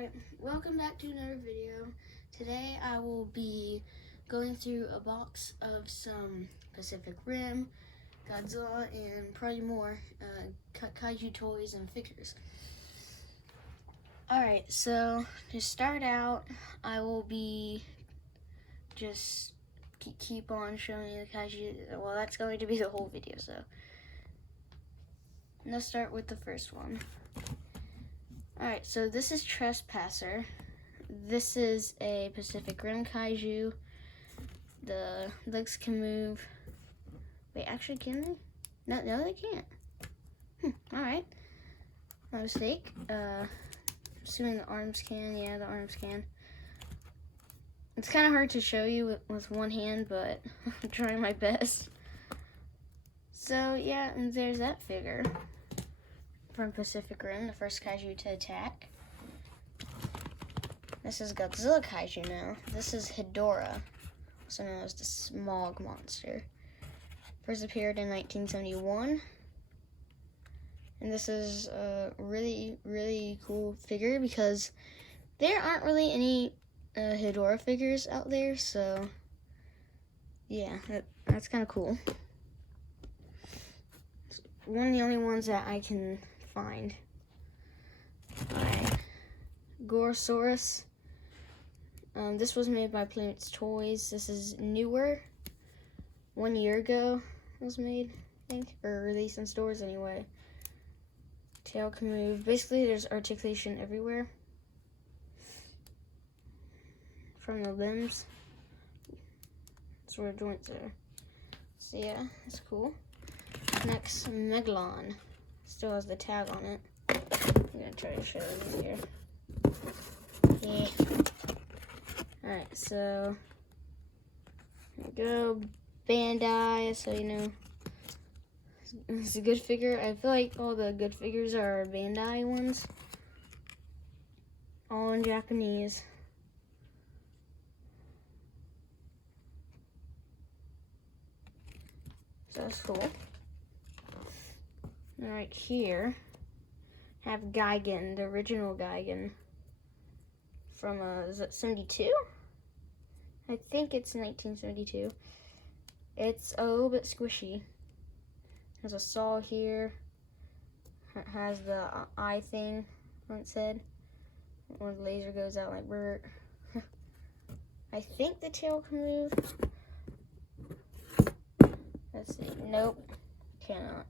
Alright, welcome back to another video. Today I will be going through a box of some Pacific Rim, Godzilla, and probably more Kaiju toys and figures. Alright, so to start out, I will be just keep on showing you the Kaiju. Well, that's going to be the whole video, so let's start with the first one. Alright, so this is Trespasser. This is a Pacific Rim Kaiju. The legs can move. Wait, actually, can they? No, they can't. Alright. My mistake. Assuming the arms can. Yeah, the arms can. It's kind of hard to show you with one hand, but I'm trying my best. So, yeah, and there's that figure from Pacific Rim, the first Kaiju to attack. This is Godzilla Kaiju now. This is Hedorah, also known as the Smog Monster. First appeared in 1971. And this is a really, really cool figure because there aren't really any Hedorah figures out there, so yeah, that's kind of cool. It's one of the only ones that I can find. Alright, Gorosaurus. This was made by Playmates Toys. This is newer. 1 year ago it was made, I think, or released in stores anyway. Tail can move. Basically, there's articulation everywhere from the limbs. That's where joints are. So yeah, that's cool. Next, Megalon. Still has the tag on it. I'm gonna try to show you here. Yeah. Alright, so here we go. Bandai, so you know it's a good figure. I feel like all the good figures are Bandai ones. All in Japanese. So that's cool. Alright, here have Gigan, the original Gigan from is it 72? I think it's 1972. It's a little bit squishy. Has a saw here. It has the eye thing on its head. When the laser goes out like Bert. I think the tail can move. Let's see. Nope. Cannot.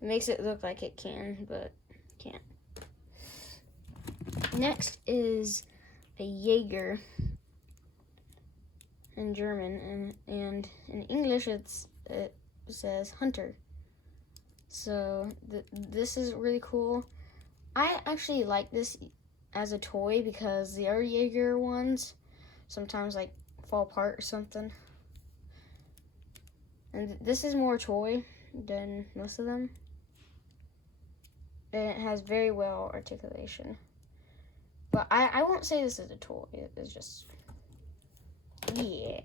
It makes it look like it can, but can't. Next is a Jaeger in German, and in English it says hunter. So this is really cool. I actually like this as a toy because the other Jaeger ones sometimes like fall apart or something. And this is more toy than most of them. And it has very well articulation. But I won't say this is a toy. It's just, yeah.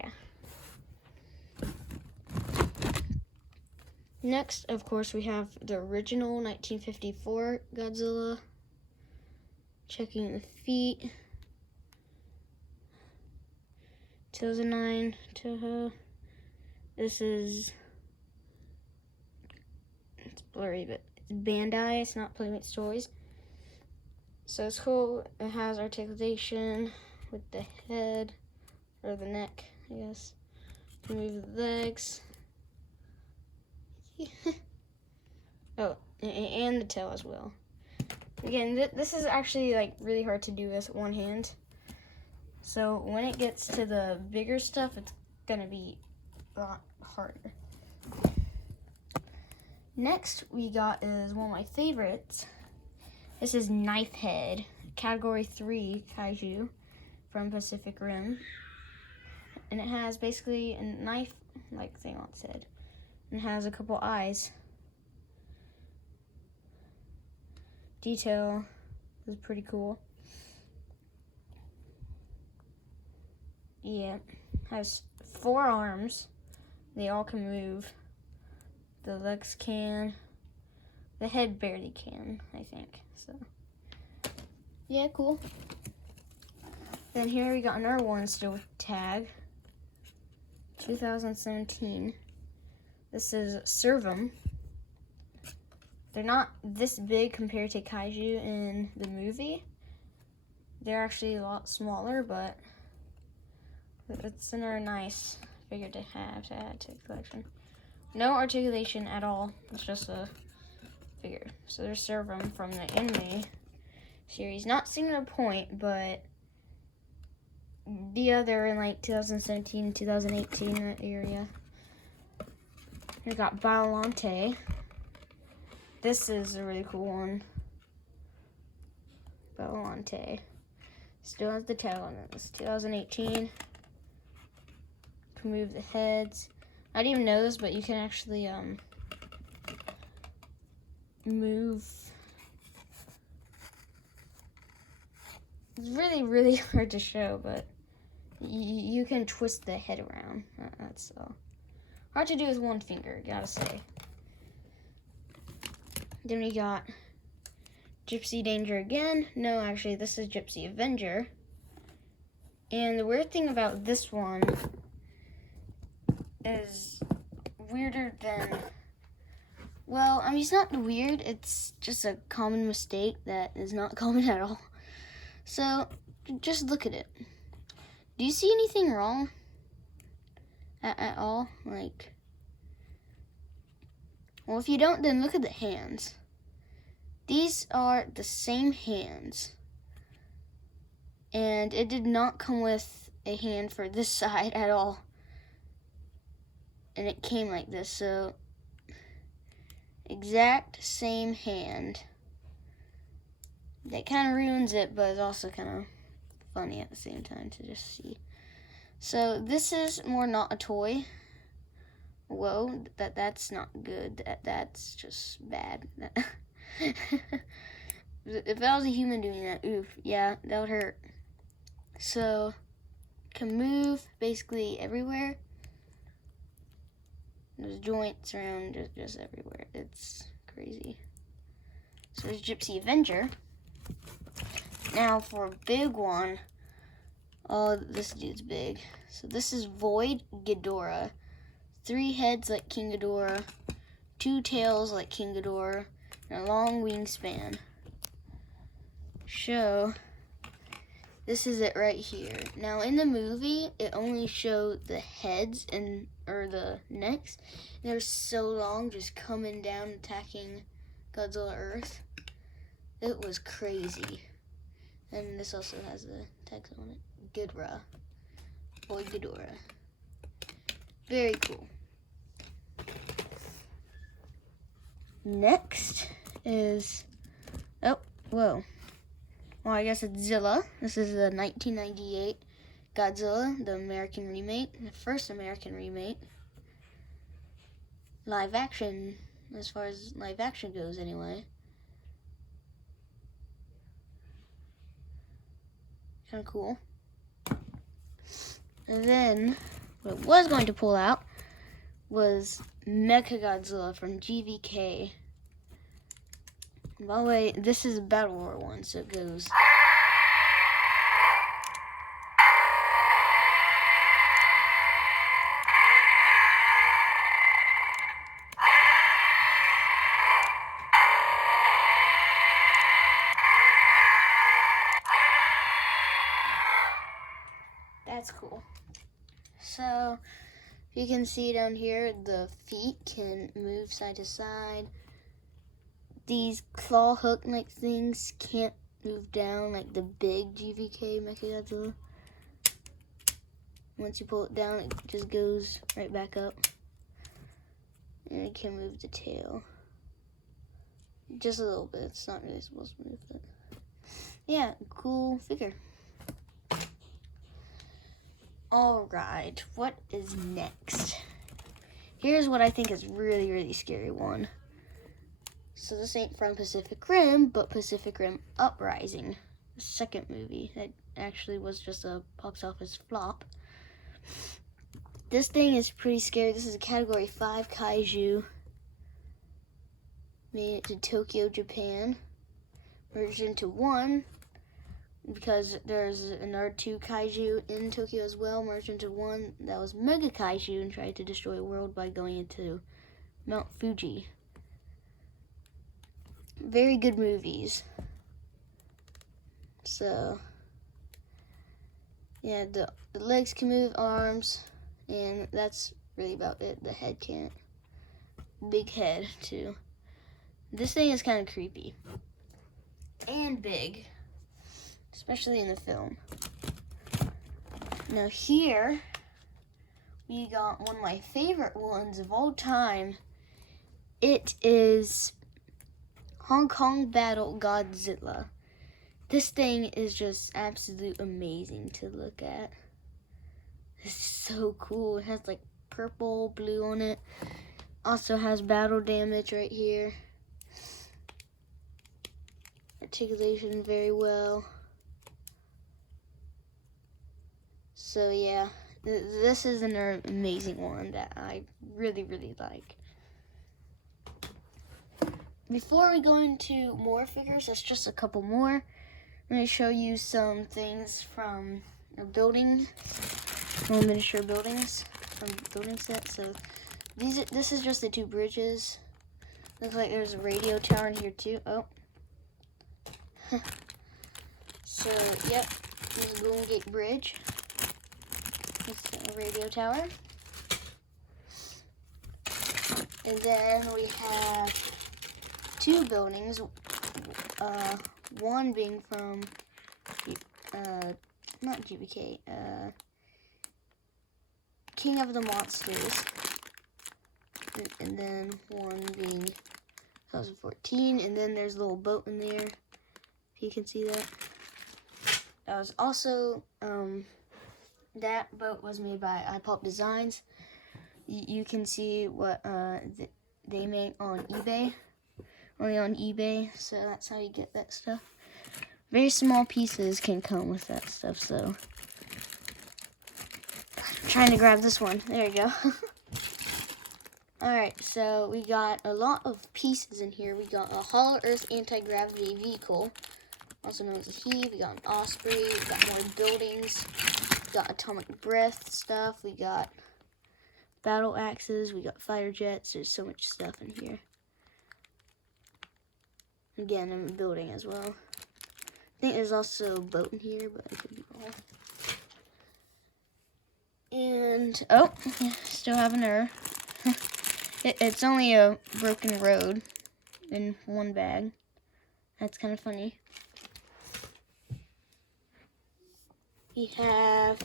Next, of course, we have the original 1954 Godzilla. Checking the feet. 2009 Toho. This is, it's blurry, but it's Bandai, it's not Playmates Toys. So it's cool. It has articulation with the head, or the neck, I guess. You can move the legs. Oh, and the tail as well. Again, this is actually like really hard to do with one hand. So when it gets to the bigger stuff, it's gonna be a lot harder. Next we got is one of my favorites. This is Knife Head, Category 3 Kaiju from Pacific Rim. And it has basically a knife-like thing on its head. And it has a couple eyes. Detail is pretty cool. Yeah, has 4 arms. They all can move. The legs can. The head barely can, I think. So, yeah, cool. Then here we got another one still with tag. 2017. This is Servum. They're not this big compared to Kaiju in the movie. They're actually a lot smaller, but it's another nice figure to have to add to the collection. No articulation at all. It's just a figure. So there's Servum from the anime series. Not Singular Point, but the other in like 2017, 2018, that area. We got Biolante. This is a really cool one. Biolante. Still has the tag on it. This is 2018. Can move the heads. I didn't even know this, but you can actually move. It's really, really hard to show, but you can twist the head around. That's hard to do with one finger, gotta say. Then we got Gypsy Danger again. No, actually, this is Gypsy Avenger. And the weird thing about this one is weirder than, well, I mean, it's not weird. It's just a common mistake that is not common at all. So, just look at it. Do you see anything wrong at all? Like, well, if you don't, then look at the hands. These are the same hands. And it did not come with a hand for this side at all. And it came like this, so exact same hand. That kind of ruins it, but it's also kind of funny at the same time to just see. So this is more not a toy. Whoa, that's not good. That's just bad. If I was a human doing that, oof, yeah, that would hurt. So, can move basically everywhere. There's joints around just everywhere. It's crazy. So there's Gypsy Avenger. Now for a big one, oh, this dude's big. So this is Void Ghidorah. 3 heads like King Ghidorah, 2 tails like King Ghidorah, and a long wingspan. So, this is it right here. Now in the movie, it only showed the heads or the necks. And they're so long, just coming down, attacking Godzilla Earth. It was crazy. And this also has the text on it. Ghidorah. Void Ghidorah. Very cool. Next is, oh, whoa. Well, I guess it's Zilla. This is the 1998 Godzilla, the American remake, the first American remake. Live action, as far as live action goes anyway. Kind of cool. And then, what I was going to pull out was Mechagodzilla from GVK. By the way, this is a Battle Roar one, so it goes. That's cool. So, you can see down here, the feet can move side to side. These claw hook like things can't move down like the big GVK Mechagodzilla. Once you pull it down, it just goes right back up. And it can move the tail. Just a little bit. It's not really supposed to move it. Yeah, cool figure. Alright, what is next? Here's what I think is really, really scary one. So this ain't from Pacific Rim, but Pacific Rim Uprising, the second movie that actually was just a box office flop. This thing is pretty scary. This is a Category 5 Kaiju. Made it to Tokyo, Japan. Merged into one. because there's another 2 kaiju in Tokyo as well, merged into one that was Mega Kaiju and tried to destroy the world by going into Mount Fuji. Very good movies. So, yeah, the legs can move, arms, and that's really about it. The head can't. Big head, too. This thing is kind of creepy. And big. Especially in the film. Now here, we got one of my favorite ones of all time. It is Hong Kong Battle Godzilla. This thing is just absolutely amazing to look at. It's so cool. It has like purple, blue on it. Also has battle damage right here. Articulation very well. So yeah, this is an amazing one that I really, really like. Before we go into more figures, that's just a couple more. I'm going to show you some things from a building, miniature buildings from building set. So this is just the 2 bridges. Looks like there's a radio tower in here too. Oh. So, yep, this is Golden Gate Bridge. It's a radio tower. And then we have 2 buildings, one being from, not GBK, King of the Monsters, and then one being 2014, and then there's a little boat in there, if you can see that. That was also, that boat was made by iPop Designs. You can see what they make on eBay. Only on eBay, so that's how you get that stuff. Very small pieces can come with that stuff, so. I'm trying to grab this one. There you go. Alright, so we got a lot of pieces in here. We got a Hollow Earth anti-gravity vehicle, also known as a HE. We got an Osprey. We got more buildings. We got atomic breath stuff. We got battle axes. We got fighter jets. There's so much stuff in here. Again, I'm building as well. I think there's also a boat in here, but I could be wrong. And, oh, still have an error. It's only a broken road in one bag. That's kind of funny. We have,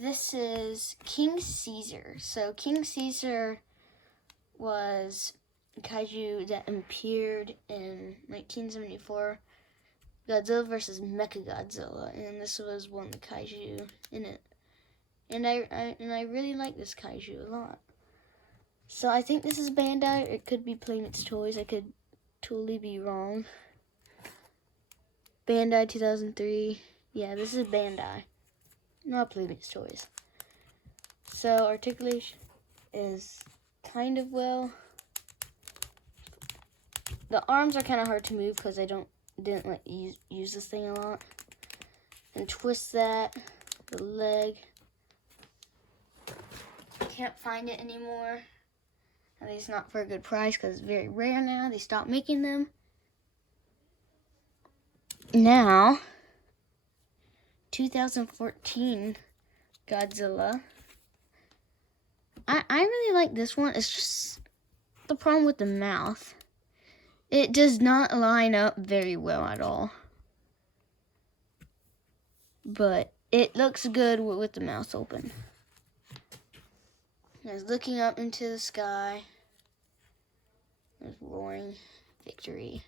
this is King Caesar. So King Caesar was kaiju that appeared in 1974, Godzilla versus Mechagodzilla, and this was one of the kaiju in it. And I really like this kaiju a lot. So I think this is Bandai. It could be Playmates Toys. I could totally be wrong. Bandai 2003. Yeah, this is Bandai, not Playmates Toys. So articulation is kind of well. The arms are kind of hard to move because I didn't like use this thing a lot. And twist that, the leg. Can't find it anymore. At least not for a good price because it's very rare now. They stopped making them. Now, 2014 Godzilla. I really like this one. It's just the problem with the mouth. It does not line up very well at all. But it looks good with the mouth open. It's looking up into the sky. There's roaring victory.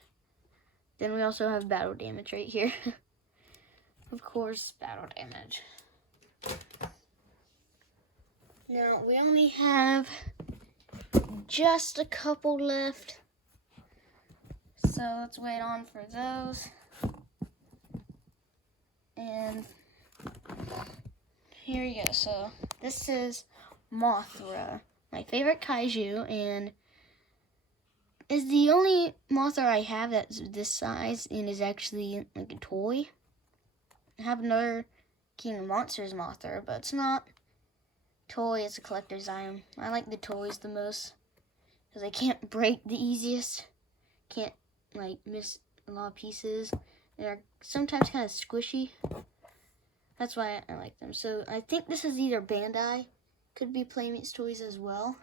Then we also have battle damage right here. Of course, battle damage. Now, we only have just a couple left. So let's wait on for those. And here we go. So this is Mothra, my favorite kaiju, and is the only Mothra I have that's this size and is actually like a toy. I have another King of Monsters Mothra, but it's not toy, it's a collector's item. I like the toys the most because they can't break the easiest. Can't like miss a lot of pieces. They're sometimes kind of squishy. That's why I like them. So I think this is either Bandai, could be Playmates Toys as well.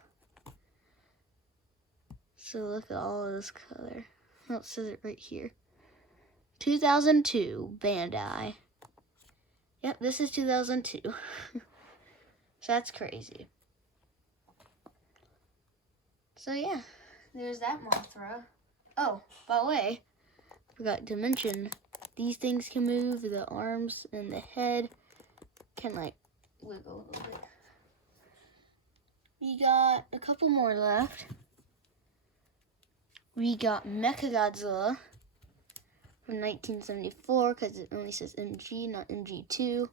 So look at all of this color. Oh, it says it right here. 2002 Bandai. Yep, this is 2002. So that's crazy. So yeah, there's that Mothra. Oh, by the way, forgot to mention, these things can move. The arms and the head can like wiggle a little bit. We got a couple more left. We got Mechagodzilla from 1974 because it only says MG, not MG2.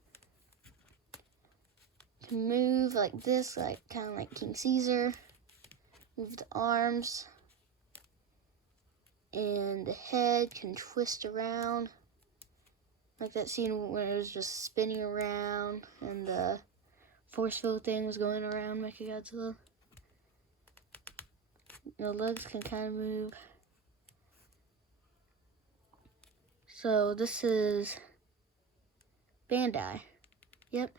Can move like this, like kind of like King Caesar. Move the arms. And the head can twist around. Like that scene where it was just spinning around and the force field thing was going around Mechagodzilla. The legs can kind of move. So this is Bandai. Yep.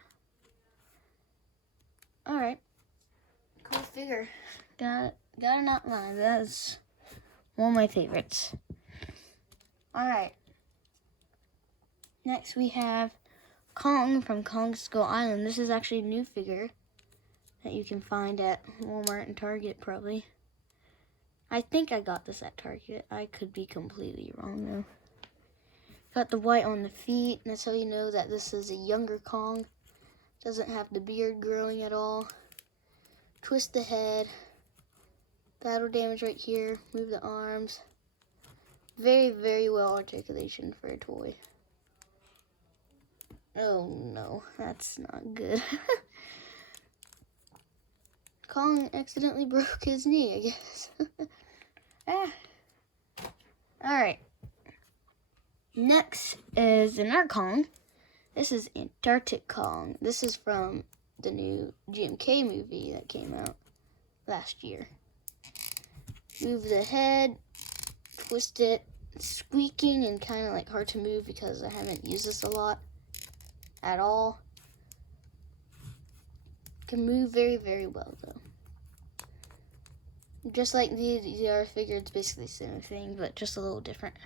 Alright. Cool figure. Gotta not lie. That's one of my favorites. Alright. Next we have Kong from Kong Skull Island. This is actually a new figure that you can find at Walmart and Target probably. I think I got this at Target. I could be completely wrong though. Got the white on the feet, and that's how you know that this is a younger Kong. Doesn't have the beard growing at all. Twist the head. Battle damage right here. Move the arms. Very, very well articulation for a toy. Oh no, that's not good. Kong accidentally broke his knee, I guess. Alright. Next is another Kong. This is Antarctic Kong. This is from the new GMK movie that came out last year. Move the head, twist it, squeaking and kind of like hard to move because I haven't used this a lot at all. Can move very, very well though. Just like the other figure, it's basically the same thing, but just a little different.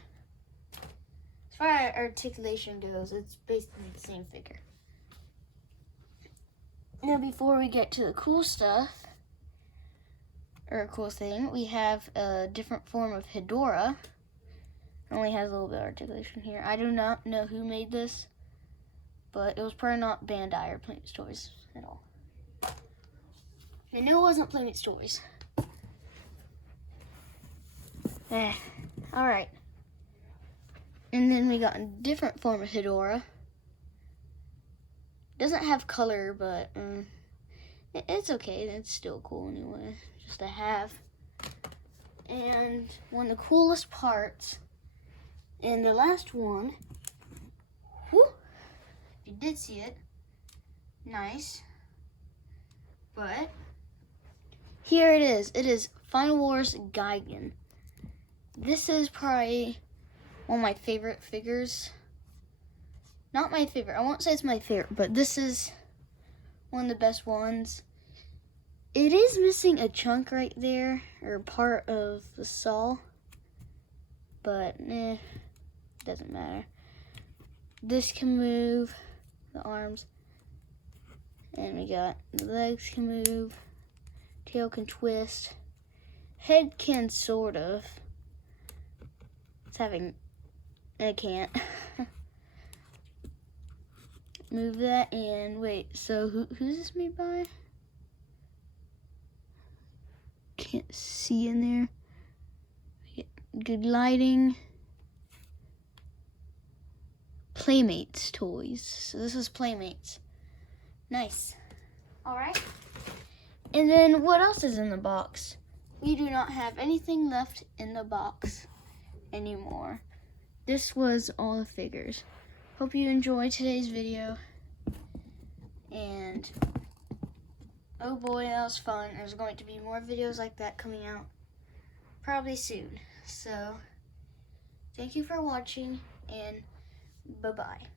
As far as articulation goes, it's basically the same figure. Now before we get to the cool stuff, or a cool thing, we have a different form of Hedorah. It only has a little bit of articulation here. I do not know who made this, but it was probably not Bandai or Playmates Toys at all. I knew it wasn't Playmates Toys. Alright. And then we got a different form of Hedorah. Doesn't have color, but it's okay. It's still cool anyway, just to have. And one of the coolest parts, and the last one, whew, if you did see it, nice. But here it is. It is Final Wars Gigan. This is probably one of my favorite figures. Not my favorite. I won't say it's my favorite, but this is one of the best ones. It is missing a chunk right there, or part of the saw, but doesn't matter. This can move, the arms, and we got the legs can move, tail can twist, head can sort of. It's having, I can't. Move that and wait, so who's this made by? Can't see in there. Good lighting. Playmates Toys. So this is Playmates. Nice. Alright. And then what else is in the box? we do not have anything left in the box anymore. This was all the figures. Hope you enjoyed today's video. And oh boy, that was fun. There's going to be more videos like that coming out probably soon. So thank you for watching, and bye-bye.